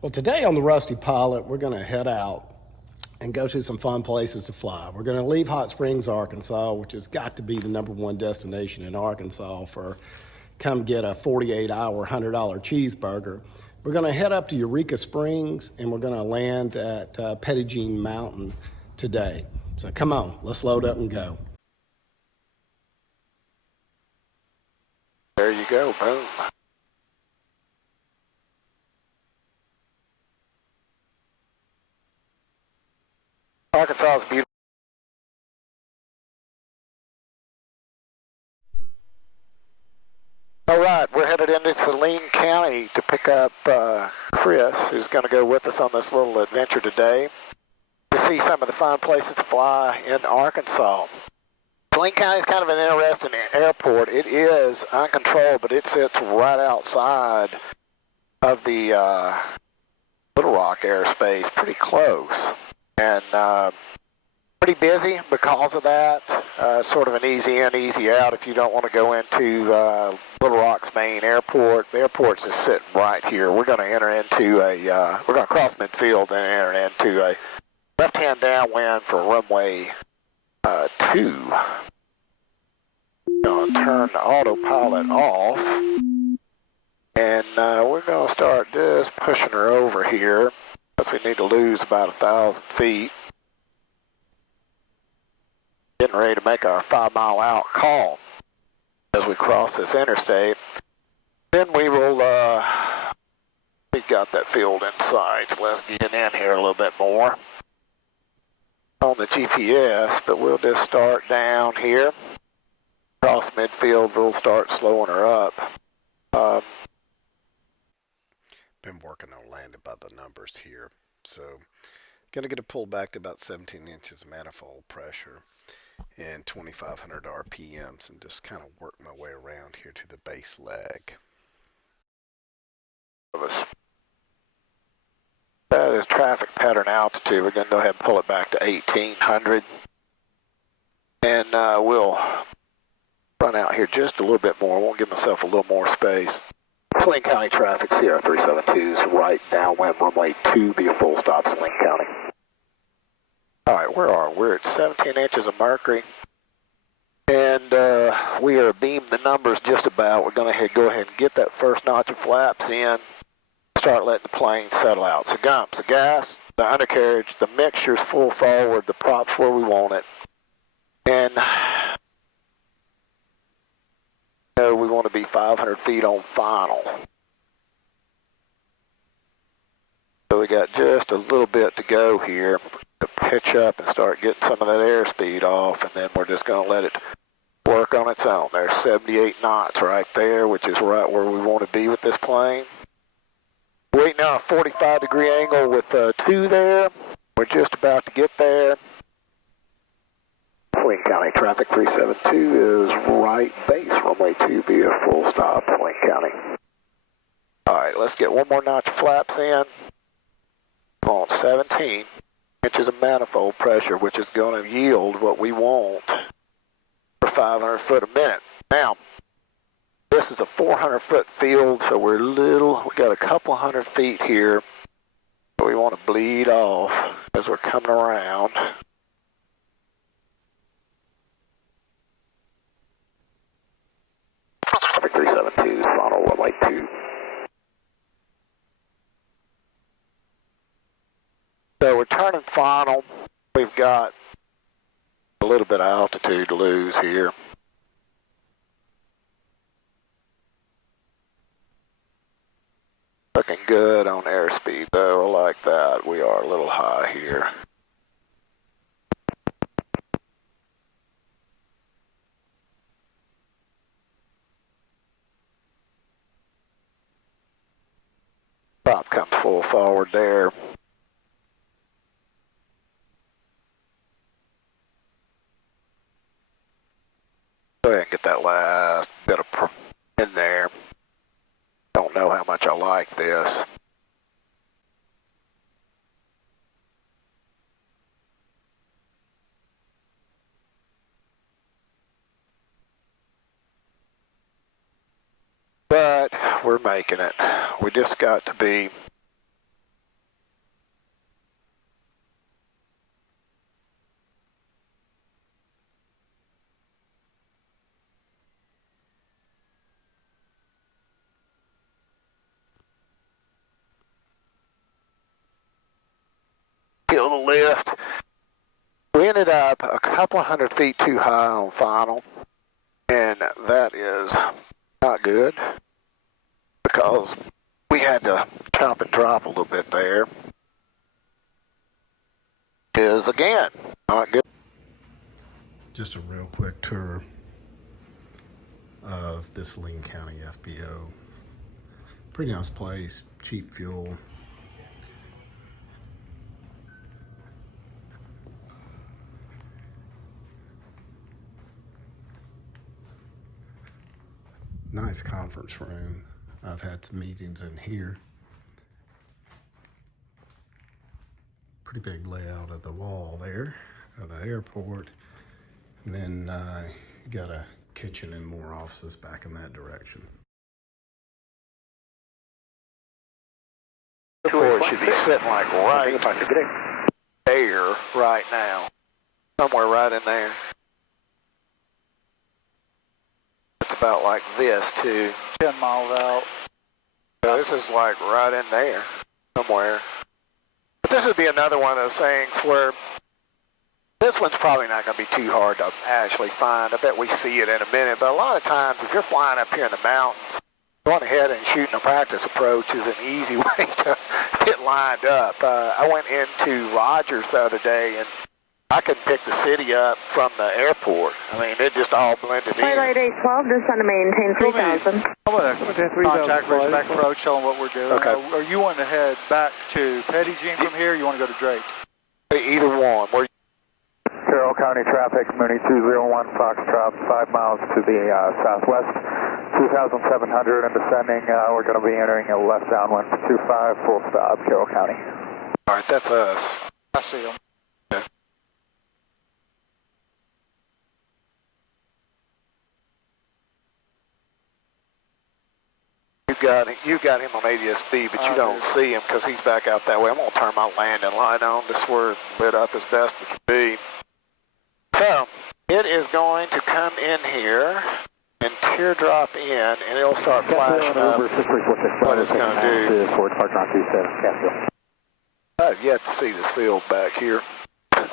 Well, today on the Rusty Pilot, we're going to head out and go to some fun places to fly. We're going to leave Hot Springs, Arkansas, which has got to be the #1 destination in Arkansas for come get a 48-hour, $100 cheeseburger. We're going to head up to Eureka Springs, and we're going to land at Petit Mountain today. So come on, let's load up and go. There you go, boom. Arkansas is beautiful. All right, we're headed into Saline County to pick up Chris, who's going to go with us on this little adventure today to see some of the fun places to fly in Arkansas. Saline County is kind of an interesting airport. It is uncontrolled, but it sits right outside of the Little Rock airspace, pretty close. And pretty busy because of that. Sort of an easy in, easy out if you don't want to go into Little Rock's main airport. The airport's just sitting right here. We're going to enter into we're going to cross midfield and enter into a left-hand downwind for runway 2. Going to turn the autopilot off. And we're going to start just pushing her over here. Because we need to lose about 1,000 feet. Getting ready to make our 5-mile out call as we cross this interstate. Then we will, we've got that field in sight, so let's get in here a little bit more on the GPS, but we'll just start down here. Cross midfield, we'll start slowing her up. Been working on landing by the numbers here, so gonna get it pulled back to about 17 inches manifold pressure and 2,500 RPMs, and just kind of work my way around here to the base leg. That is traffic pattern altitude. We're gonna go ahead and pull it back to 1,800, and we'll run out here just a little bit more. I won't give myself a little more space. Saline County traffic, Sierra 372 is right downwind runway 2, be a full stop, Saline County. All right, where are we? We're at 17 inches of mercury, and we are beamed the numbers just about. We're going to go ahead and get that first notch of flaps in, start letting the plane settle out. So gumps, the gas, the undercarriage, the mixture's full forward, the prop's where we want it, and we want to be 500 feet on final. So we got just a little bit to go here to pitch up and start getting some of that airspeed off, and then we're just going to let it work on its own. There's 78 knots right there, which is right where we want to be with this plane. Waiting on a 45-degree angle with 2 there. We're just about to get there. Saline County traffic 372 is right base, runway 2, be a full stop, Saline County. All right, let's get one more notch of flaps in. Come on, 17 inches of manifold pressure, which is going to yield what we want for 500 foot a minute. Now, this is a 400-foot field, so we got a couple hundred feet here. We want to bleed off as we're coming around. Traffic 372 is final runway 2. So we're turning final. We've got a little bit of altitude to lose here. Looking good on airspeed though, I like that. We are a little high here. Prop comes full forward there. Go ahead and get that last bit of in there. Don't know how much I like this. But we're making it. We just got to be feel the lift. We ended up a couple of 100 feet too high on final, and that is not good because we had to chop and drop a little bit there. Is again not good. Just a real quick tour of this Saline County FBO. Pretty nice place, cheap fuel. Nice conference room. I've had some meetings in here. Pretty big layout of the wall there of the airport. And then you got a kitchen and more offices back in that direction. Airport should be sitting like right there right now. Somewhere right in there. It's about like this too. 10 miles out. So this is like right in there somewhere. But this would be another one of those things where this one's probably not going to be too hard to actually find. I bet we see it in a minute. But a lot of times, if you're flying up here in the mountains, going ahead and shooting a practice approach is an easy way to get lined up. I went into Rogers the other day, and I couldn't pick the city up from the airport. I mean, it just all blended in. Flight 812, descend to maintain 3000. I'm going to contact Ridgeback approach, tell them what we're doing. Okay. Are you wanting to head back to Petit from here, or you want to go to Drake? Either one. Where Carroll County traffic, Mooney 201 Foxtrot, 5 miles to the southwest, 2,700 and descending. We're going to be entering a left downwind 25, full stop, Carroll County. All right, that's us. I see them. You got him on ADSB, but you don't see him because he's back out that way. I'm going to turn my landing light on. This is where it's lit up as best it can be. So, it is going to come in here and teardrop in, and it'll start flashing up what it's going to do. I've yet to see this field back here.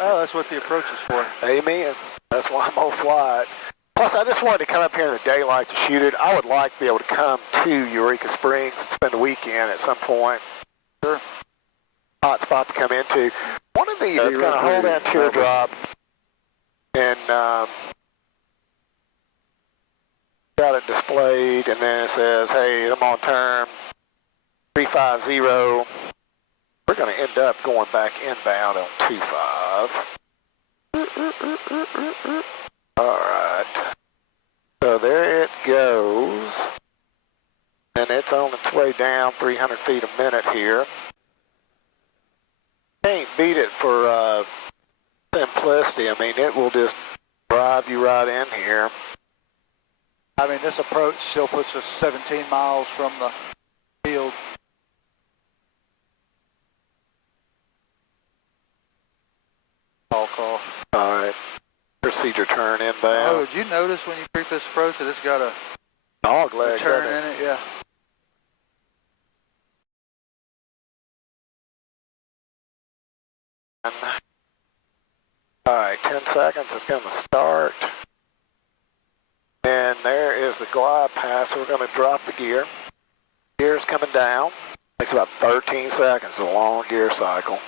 Oh, that's what the approach is for. Amen. That's why I'm going to fly it. Plus, I just wanted to come up here in the daylight to shoot it. I would like to be able to come to Eureka Springs and spend a weekend at some point. Sure. Hot spot to come into. One of these is going to hold that teardrop and got it displayed, and then it says, hey, I'm on turn 350. We're going to end up going back inbound on 25. All right. So there it goes. And it's on its way down 300 feet a minute here. Can't beat it for simplicity. I mean, it will just drive you right in here. I mean, this approach still puts us 17 miles from the field. Call. All right. Procedure turn inbound. Oh, did you notice when you creep this approach that it's got a dog leg turn in it? Yeah. All right, 10 seconds is going to start. And there is the glide path, so we're going to drop the gear. Gear's coming down. Takes about 13 seconds, a long gear cycle.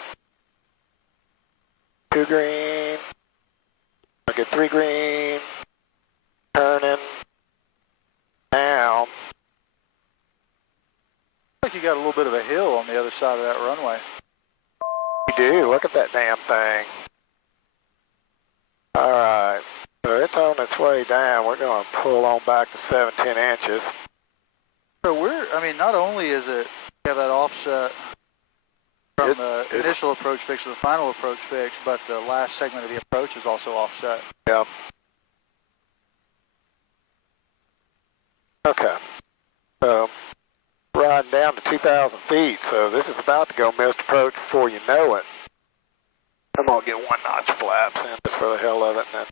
2 green. I get 3 green. Turning. Down. Looks like you got a little bit of a hill on the other side of that runway. We do. Look at that damn thing. All right. So it's on its way down. We're going to pull on back to 17 inches. So I mean, not only is it have that offset from the initial approach fix to the final approach fix, but the last segment of the approach is also offset. Yeah. Okay. So riding down to 2,000 feet. So this is about to go missed approach before you know it. I'm going to get 1 notch flaps in just for the hell of it. And then...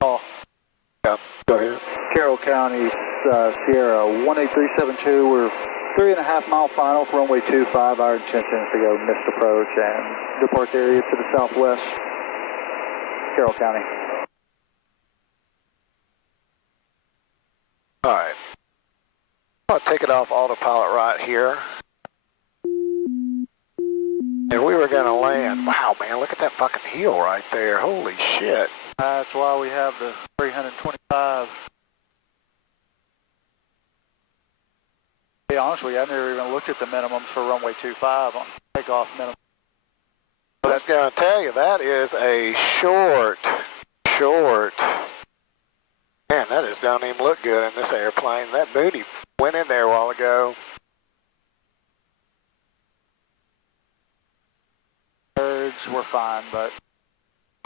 Oh. Yeah, go ahead. Carroll County, Sierra 18372, we're 3.5 mile final for runway 25. Our intention is to go missed approach and depart the area to the southwest, Carroll County. All right. I'll take it off autopilot right here. And we were going to land. Wow, man, look at that fucking hill right there. Holy shit. That's why we have the 325. To be honest with you, I never even looked at the minimums for runway 25 on takeoff minimum. I was going to tell you, that is a short. Man, that just don't even look good in this airplane. That booty went in there a while ago. Birds were fine, but...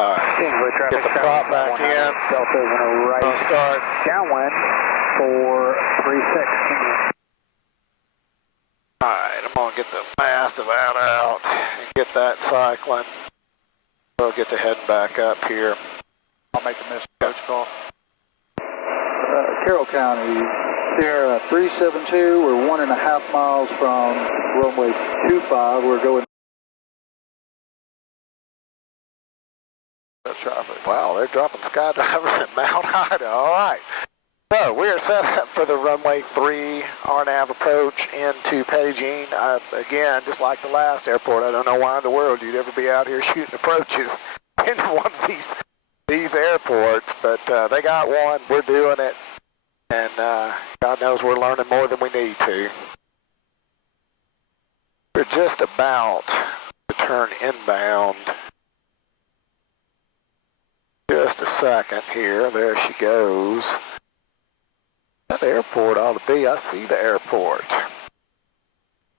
All right, get the prop back in. Delta is going to right. I'll start. Downwind for 36. All right, I'm going to get the mast of that out and get that cycling. We'll get the heading back up here. I'll make a missed approach call. Carroll County, Sierra 372. We're 1.5 miles from runway 25. We're going traffic. Wow, they're dropping skydivers at Mount Ida. All right. So we are set up for the runway 3 RNAV approach into Petit. Again, just like the last airport, I don't know why in the world you'd ever be out here shooting approaches into one of these airports, but they got one. We're doing it, and God knows we're learning more than we need to. We're just about to turn inbound. Just a second here. There she goes. That airport ought to be. I see the airport.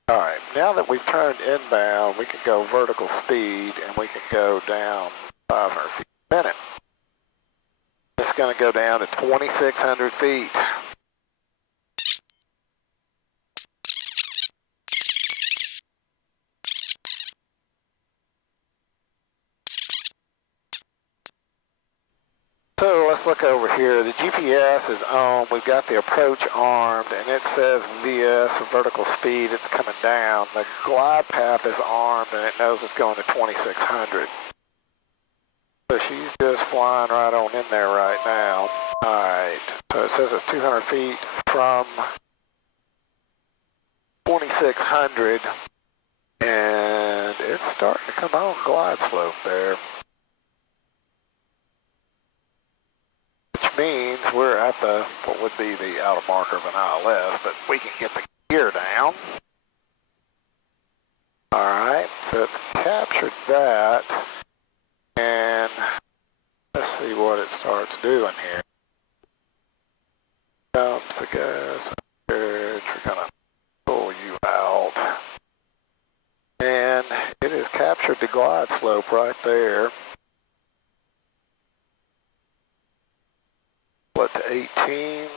All right. Now that we've turned inbound, we can go vertical speed and we can go down 500 feet a minute. It's going to go down to 2,600 feet. So let's look over here. The GPS is on. We've got the approach armed, and it says VS, vertical speed, it's coming down. The glide path is armed, and it knows it's going to 2,600. So she's just flying right on in there right now. All right. So it says it's 200 feet from 2,600, and it's starting to come on glide slope there. Means we're at the, what would be the outer marker of an ILS, but we can get the gear down. Alright, so it's captured that, and let's see what it starts doing here. Jumps the gas, we're gonna pull you out. And it has captured the glide slope right there. Pull it to 18,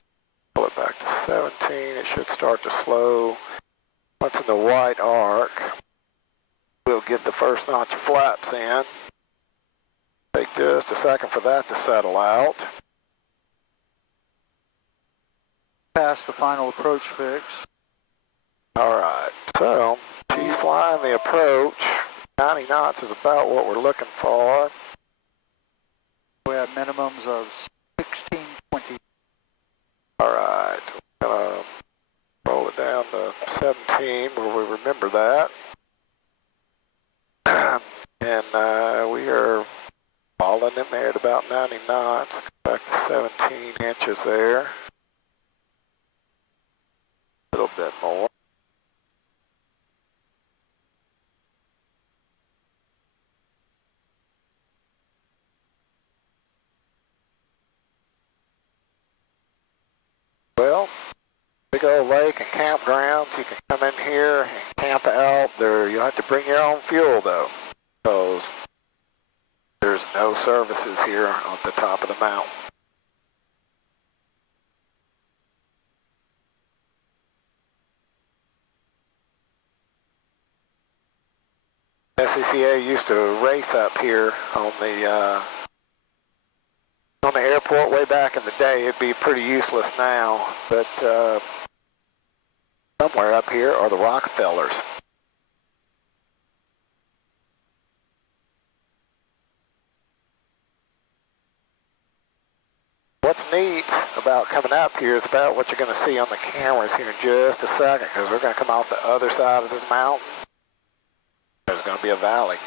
pull it back to 17, it should start to slow. Once in the white arc, we'll get the first notch of flaps in. Take just a second for that to settle out. Past the final approach fix. Alright, so she's flying the approach. 90 knots is about what we're looking for. We have minimums of 1620. Alright, we're gonna roll it down to 17 where we remember that. And we are falling in there at about 90 knots, back to 17 inches there. A little bit more. Well, big old lake and campgrounds. You can come in here and camp out. You'll have to bring your own fuel though, because there's no services here on the top of the mountain. SCCA used to race up here on the airport way back in the day. It'd be pretty useless now, but Somewhere up here are the Rockefellers. What's neat about coming up here is about what you're going to see on the cameras here in just a second, because we're going to come off the other side of this mountain. There's going to be a valley.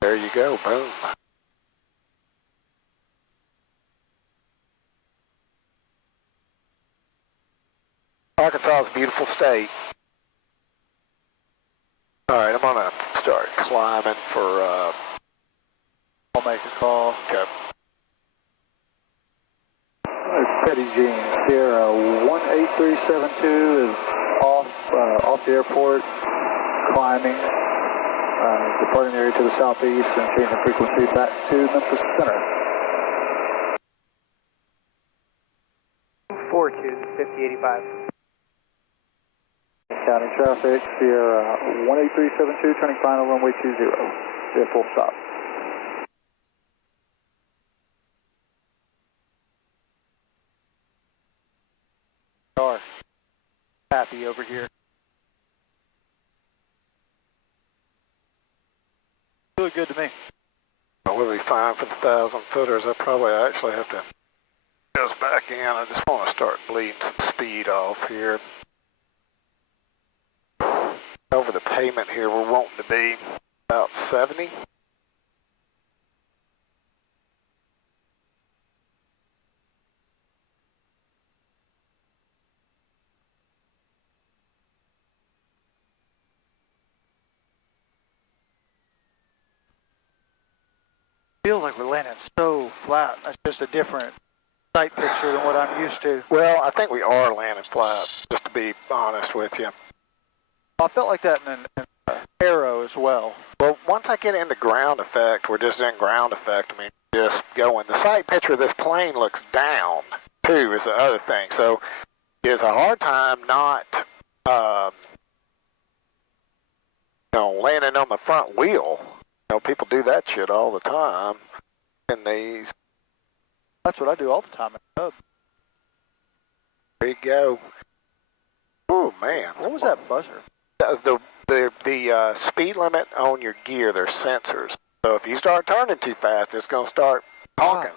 There you go, boom. Arkansas is a beautiful state. All right, I'm gonna start climbing for, I'll make a call. okay. Petit Sierra 18372 is off the airport, climbing, departing area to the southeast and changing frequency back to Memphis Center. 425085. County traffic, Sierra 18372, turning final runway 20, via full stop. Are happy over here. Really good to me. We'll be fine for the 1,000-footers. I probably actually have to just back in. I just want to start bleeding some speed off here. Over the pavement here, we're wanting to be about 70. Feels like we're landing so flat. That's just a different sight picture than what I'm used to. Well, I think we are landing flat, just to be honest with you. I felt like that in Aero as well. Well, once I get into ground effect, we're just in ground effect. I mean, just going. The sight picture of this plane looks down, too, is the other thing. So it's a hard time not, landing on the front wheel. People do that shit all the time in these. That's what I do all the time in the hub. There you go. Oh, man. What was that buzzer? The speed limit on your gear, there's sensors. So if you start turning too fast, it's going to start honking.